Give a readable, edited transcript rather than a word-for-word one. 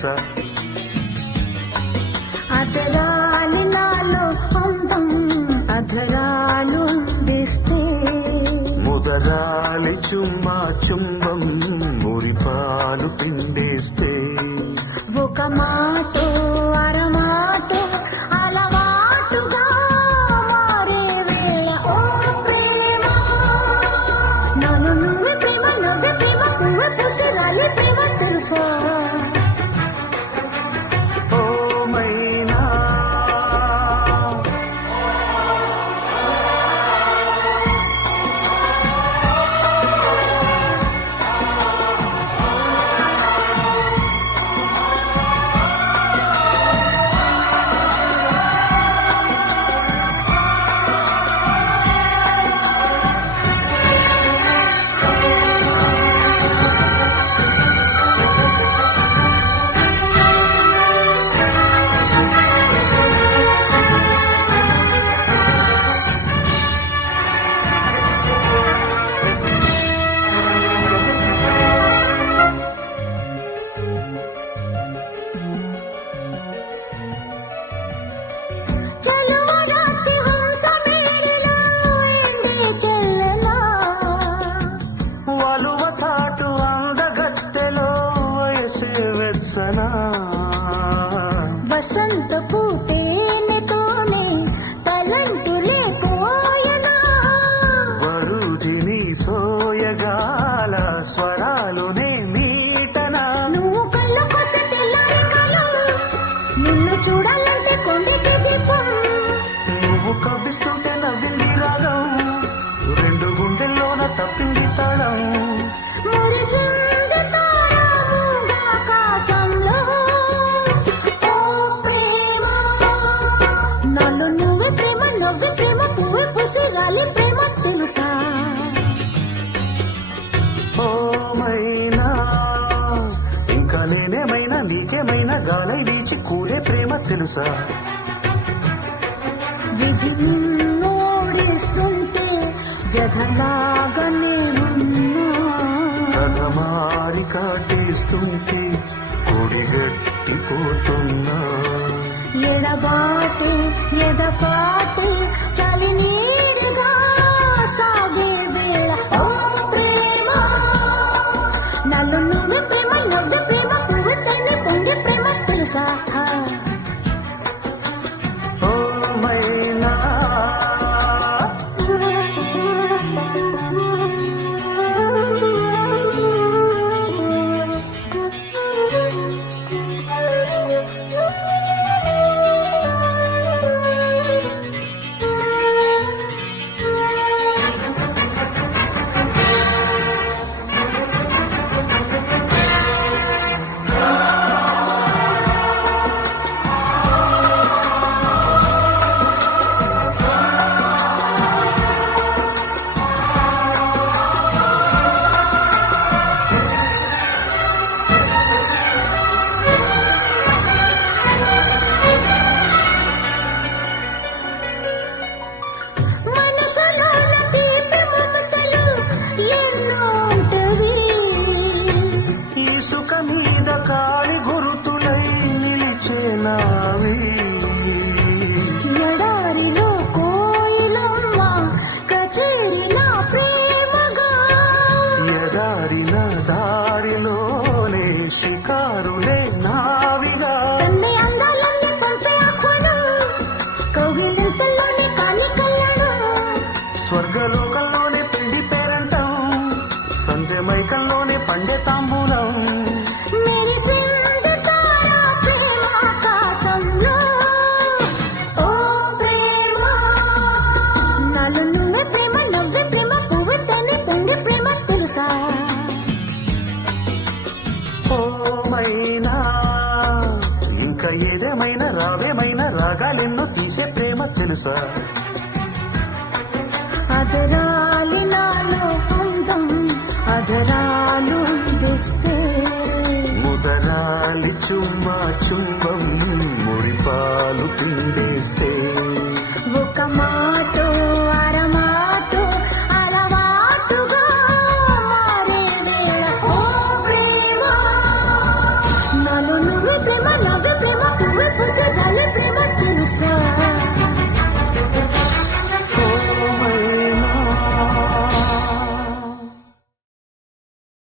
తెలుసా? అధరాలి నాలో అందం అధరాలు అందిస్తే ముదరాలి చుమ్మా చుంబం మురిపాలు పిండేస్తే ఒక మాటో అరమాటో అలవాటుగా మారే వేళ ఓ ప్రేమ నన్ను నువ్వే ప్రేమ నువ్వే ప్రేమ పువ్వు పుసిరాలి ప్రేమ తెలుసా? వసంత పూతేనెతోనే తలంటులే పోయనా వరుదిని సోయగాల స్వరాలునే మీటనా నువ్వు కళ్ళకొస్తే తెల్లారి కాలం నిన్ను చూడాలంటే కొండెక్కి దీపం నువ్వు కవ్విస్తుంటే నవ్వింది రాగం రెండు గుండెల్లోన తప్పింది తాళం మురిసింది తారాముగా ఆకాశంలో ఓ ప్రేమ నాలో నువ్వే ప్రేమ నువ్వే ప్రేమ పువ్వు పుసిరాలి ప్రేమ తెలుసా? ఓ మైనా ఇంకా నేనేమైనా నీకేమైనా గాలై వీచి కూరే ప్రేమ తెలుసా? విధి నిన్ను ఓడిస్తుంటే వ్యధలాగా నేనున్నా కథమారి కాటేస్తుంటే కొడిగట్టిపోతున్నా ఎడబాటు ఎదపాటు చలి నీడుగా సాగే వేళ ఓ ప్రేమ నన్ను నువ్వే ప్రేమ నువ్వే ప్రేమ పువ్వు తేనె పొంగే ప్రేమ తెలుసా? ఓ మైనా ఎడారిలో కోయిలమ్మ కచేరిలో ప్రేమగా ఎదారిన దారిలోనే షికారులే నావిగా తన్నే అందాలన్నీ పంపే ఆహ్వానం కౌగిలింతల్లోనే కాని కళ్యాణం స్వర్గలోకంలోనే పెళ్లి పేరంటాం సంధ్య మైకంలోనే పండే తాంబూలం మెరిసింది తారా ప్రేమ ఆకాశంలో ఓ ప్రేమ నాలో నువ్వే ప్రేమ నువ్వే ప్రేమ పువ్వు తేనె పొంగే ప్రేమ తెలుసా? ఓ మైనా ఇంకా ఏదేమైనా రావేమైనా రాగాలెన్నో తీసే ప్రేమ తెలుసా? అదరా